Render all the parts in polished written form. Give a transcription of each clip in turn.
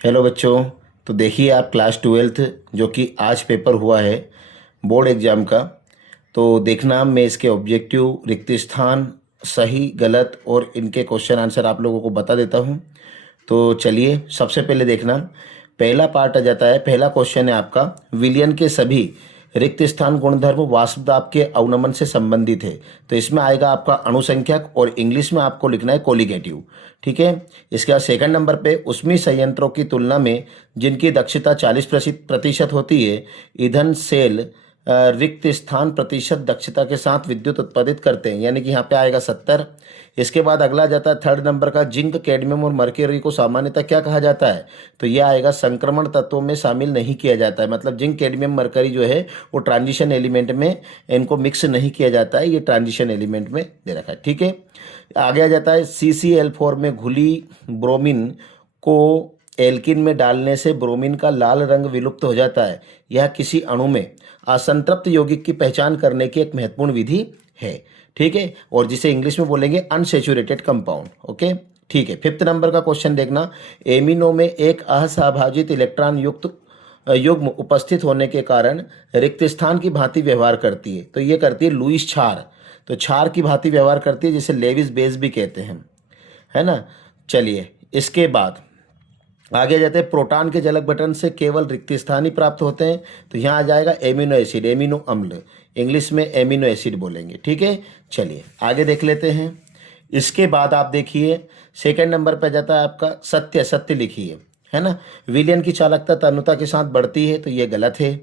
Hello बच्चों। तो देखिए आप क्लास ट्वेल्थ जो कि आज पेपर हुआ है बोर्ड एग्ज़ाम का। तो देखना मैं इसके ऑब्जेक्टिव, रिक्त स्थान, सही गलत और इनके क्वेश्चन आंसर आप लोगों को बता देता हूँ। तो चलिए सबसे पहले देखना, पहला पार्ट आ जाता है। पहला क्वेश्चन है आपका, विलियन के सभी रिक्त स्थान गुणधर्म वाष्पदाब के अवनमन से संबंधित है। तो इसमें आएगा आपका अणुसंख्यक और इंग्लिश में आपको लिखना है कोलिगेटिव। ठीक है। इसके बाद सेकंड नंबर पे, उष्मीय संयंत्रों की तुलना में जिनकी दक्षता 40% होती है, ईंधन सेल रिक्त स्थान प्रतिशत दक्षता के साथ विद्युत उत्पादित करते हैं, यानी कि यहाँ पे आएगा 70। इसके बाद अगला जाता है थर्ड नंबर का, जिंक, कैडमियम और मर्क्यूरी को सामान्यतः क्या कहा जाता है? तो ये आएगा संक्रमण तत्वों में शामिल नहीं किया जाता है। मतलब जिंक, कैडमियम, मर्करी जो है वो ट्रांजिशन एलिमेंट में इनको मिक्स नहीं किया जाता है, ये ट्रांजिशन एलिमेंट में दे रखा है। ठीक है। आगे आ जाता है CCl4 में घुली ब्रोमीन को एल्किन में डालने से ब्रोमीन का लाल रंग विलुप्त हो जाता है। यह किसी अणु में असंतृप्त यौगिक की पहचान करने की एक महत्वपूर्ण विधि है। ठीक है। और जिसे इंग्लिश में बोलेंगे अनसैचुरेटेड कंपाउंड। ओके, ठीक है। फिफ्थ नंबर का क्वेश्चन देखना, एमिनो में एक असहभाजित इलेक्ट्रॉन युक्त युग्म उपस्थित होने के कारण रिक्त स्थान की भांति व्यवहार करती है। तो ये करती है लुईस क्षार। तो क्षार की भांति व्यवहार करती है, जिसे लेविस बेस भी कहते हैं, है ना। चलिए इसके बाद आगे जाते हैं, प्रोटॉन के जलक बटन से केवल रिक्त स्थान ही प्राप्त होते हैं। तो यहाँ आ जाएगा एमिनो एसिड, एमिनो अम्ल, इंग्लिश में एमिनो एसिड बोलेंगे। ठीक है। चलिए आगे देख लेते हैं। इसके बाद आप देखिए सेकंड नंबर पर जाता है आपका सत्य, सत्य लिखिए, है ना। विलयन की चालकता तन्यता के साथ बढ़ती है, तो ये गलत है।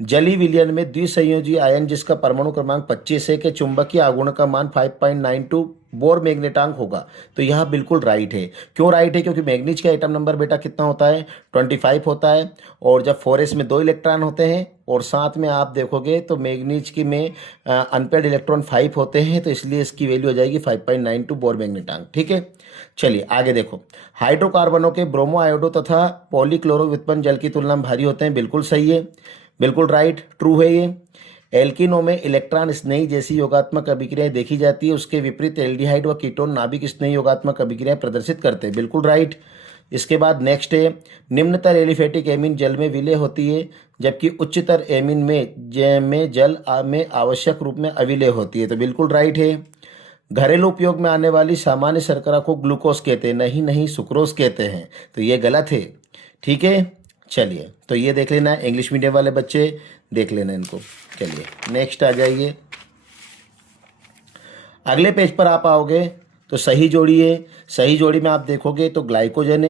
जली विलयन में द्विसंयोजी आयन जिसका परमाणु क्रमांक 25 है के चुंबकीय आघूर्ण का मान 5.92 बोर मैग्नेटांक होगा। तो यह बिल्कुल राइट है। क्यों राइट है? क्योंकि मैग्नीज का एटम नंबर बेटा कितना होता है? 25 होता है। और जब 4s में 2 इलेक्ट्रॉन होते हैं और साथ में आप देखोगे तो मैग्नीज की में अनपेयर्ड इलेक्ट्रॉन 5 होते हैं, तो इसलिए इसकी वैल्यू हो जाएगी 5.92 बोर मैग्नेटांक। ठीक है। चलिए आगे देखो, हाइड्रोकार्बनों के ब्रोमो आयोडो तथा पॉलीक्लोरो व्युत्पन्न जल की तुलना में भारी होते हैं। बिल्कुल सही है, बिल्कुल राइट, ट्रू है ये। एल्किनों में इलेक्ट्रॉन स्नेही जैसी योगात्मक अभिक्रियाएं देखी जाती है, उसके विपरीत एल्डिहाइड व कीटोन नाभिक स्नेही योगात्मक अभिक्रियाएं प्रदर्शित करते हैं। बिल्कुल राइट। इसके बाद नेक्स्ट है, निम्नतर एलिफेटिक एमीन जल में विलय होती है, जबकि उच्चतर एमीन में जल में आवश्यक रूप में अविलय होती है। तो बिल्कुल राइट है। घरेलू उपयोग में आने वाली सामान्य शर्करा को ग्लूकोज कहते हैं, नहीं नहीं सुक्रोज कहते हैं। तो ये गलत है। ठीक है। चलिए तो ये देख लेना है, इंग्लिश मीडियम वाले बच्चे देख लेना इनको। चलिए नेक्स्ट आ जाइए, अगले पेज पर आप आओगे तो सही जोड़ी है। सही जोड़ी में आप देखोगे तो ग्लाइकोजन है।